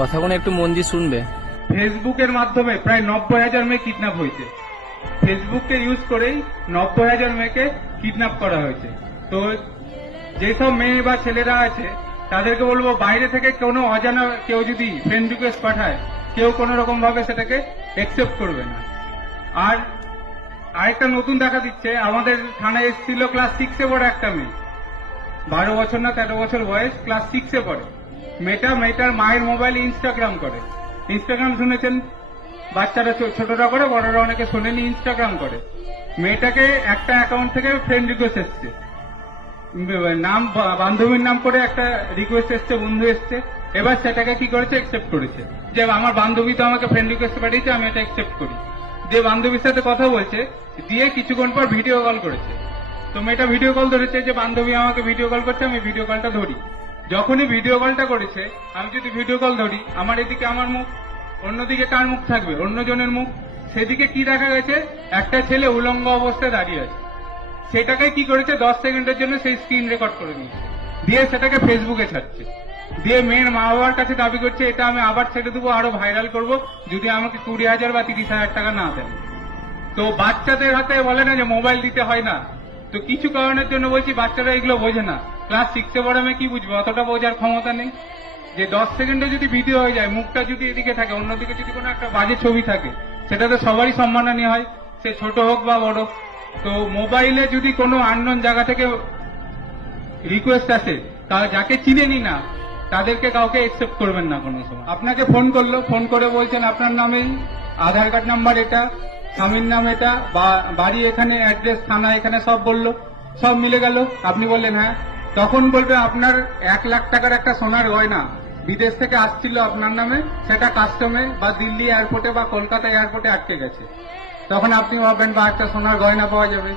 কথাগুলো একটু মন দিয়ে শুনবে। ফেসবুকের মাধ্যমে প্রায় 90,000 মেয়ে কিডন্যাপ হয়েছে। ফেসবুককে ইউজ করেই 90,000 মেয়েকে কিডন্যাপ করা হয়েছে। তো যেসব মেয়ে বা ছেলেরা আছে তাদেরকে বলবো, বাইরে থেকে কোনো অজানা কেউ যদি ফ্রেন্ড রিকোয়েস্ট পাঠায়, কেউ কোনো রকম ভাবে সেটাকে একসেপ্ট করবে না। আর আরেকটা নতুন দেখা দিচ্ছে, আমাদের থানায় এসেছিল ক্লাস 6-এ পড়ে একটা মেয়ে, 12 বছর না 13 বছর বয়স, ক্লাস 6-এ পড়ে। মেয়েটার মায়ের মোবাইলে ইনস্টাগ্রাম করে। ইনস্টাগ্রাম শুনেছেন, বাচ্চারা ছোটরা করে, বড়রা অনেকে শোনেনি, ইনস্টাগ্রাম করে। মেয়েটাকে একটা অ্যাকাউন্ট থেকে ফ্রেন্ড রিকোয়েস্ট এসছে, নাম বান্ধবীর নাম করে একটা রিকোয়েস্ট এসছে, বন্ধু এসছে। এবার সেটাকে কি করেছে, একসেপ্ট করেছে, যে আমার বান্ধবী তো আমাকে ফ্রেন্ড রিকোয়েস্ট পাঠিয়েছে, আমি এটা একসেপ্ট করি। যে বান্ধবীর সাথে কথা বলছে, দিয়ে কিছুক্ষণ পর ভিডিও কল করেছে। তো মেয়েটা ভিডিও কল ধরেছে, যে বান্ধবী আমাকে ভিডিও কল করছে, আমি ভিডিও কলটা ধরি। যখনই ভিডিও কলটা করেছে, আমি যদি ভিডিও কল ধরি, আমার এদিকে আমার মুখ, অন্যদিকে কার মুখ থাকবে, অন্যজনের মুখ। সেদিকে কি দেখা গেছে, একটা ছেলে উলঙ্গ অবস্থায় দাঁড়িয়ে আছে। সেটাকে কি করেছে, 10 সেকেন্ডের জন্য সেই স্ক্রিন রেকর্ড করে নিয়েছে, দিয়ে সেটাকে ফেসবুকে ছাড়ছে। দিয়ে মেয়ের মা বাবার কাছে দাবি করছে, এটা আমি আবার ছেড়ে দেবো, আরো ভাইরাল করব, যদি আমাকে 20,000 বা 30,000 টাকা না দেন। তো বাচ্চাদের হাতে বলে না যে মোবাইল দিতে হয় না, তো কিছু কারণের জন্য বলছি বাচ্চারা এগুলো বোঝে না। ক্লাস 6-এ পড়ে আমি কি বুঝবো, অতটা বোঝার ক্ষমতা নেই। যে 10 সেকেন্ডে যদি ভিডিও হয়ে যায়, মুখটা যদি এদিকে থাকে, অন্যদিকে যদি কোনো একটা বাজে ছবি থাকে, সেটা তো সবারই সম্মাননীয় হয়, সে ছোট হোক বা বড়। তো মোবাইলে যদি কোনো আননোন জায়গা থেকে রিকোয়েস্ট আসে, তা যাকে চিনেনি না তাদেরকে কাউকে একসেপ্ট করবেন না কোনো সময়। আপনাকে ফোন করলো, ফোন করে বলছেন আপনার নামেই, আধার কার্ড নাম্বার এটা, স্বামীর নাম এটা, বাড়ি এখানে, অ্যাড্রেস থানা এখানে, সব বললো, সব মিলে গেল। আপনি বললেন হ্যাঁ। তখন বলবে আপনার 1 লাখ টাকার একটা সোনার গয়না বিদেশ থেকে আসছিল আপনার নামে, সেটা কাস্টমে বা দিল্লি এয়ারপোর্টে বা কলকাতা এয়ারপোর্টে আটকে গেছে। তখন আপনি ভাববেন বা একটা সোনার গয়না পাওয়া যাবে,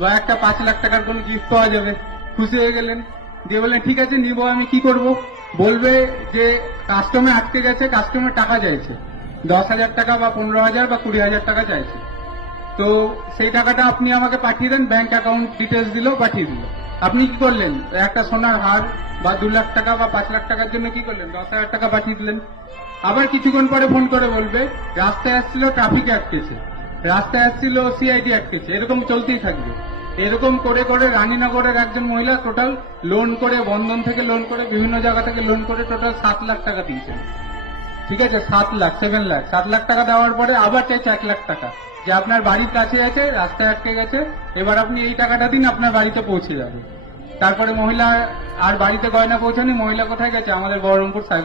বা একটা 5 লাখ টাকার কোন গিফট পাওয়া যাবে, খুশি হয়ে গেলেন। দিয়ে বললেন ঠিক আছে নিব, আমি কি করব? বলবে যে কাস্টমে আটকে গেছে, কাস্টমের টাকা চাইছে, 10,000 টাকা বা 15,000 বা 20,000 টাকা চাইছে। তো সেই টাকাটা আপনি আমাকে পাঠিয়ে দেন, ব্যাংক অ্যাকাউন্ট ডিটেলস দিল, পাঠিয়ে দিল। আপনি কি করলেন, একটা সোনার হার বা 2 লাখ টাকা বা 5 লাখ টাকার জন্য কি করলেন, 10,000 টাকা পাঠিয়ে দিলেন। আবার কিছুক্ষণ পরে ফোন করে বলবে রাস্তায় আসছিল, ট্রাফিকে আটকেছে, রাস্তায় আসছিল, সিআইডি আটকেছে, এরকম চলতেই থাকবে। এরকম করে করে রানীনগরের একজন মহিলা টোটাল লোন করে, বন্ধন থেকে লোন করে, বিভিন্ন জায়গা থেকে লোন করে টোটাল 7 লাখ টাকা দিয়েছেন। ঠিক আছে, 7 লাখ, 7 লাখ, 7 লাখ টাকা দেওয়ার পরে আবার চাইছে 1 লাখ টাকা, যে আপনার বাড়ির কাছে আছে, রাস্তায় আটকে গেছে, এবার আপনি এই টাকাটা দিন, আপনার বাড়িতে পৌঁছে যাবে। তারপরে মহিলা আর বাড়িতে গয়না পৌঁছানি, মহিলা কোথায় গেছে, আমাদের বহরমপুর সাইবার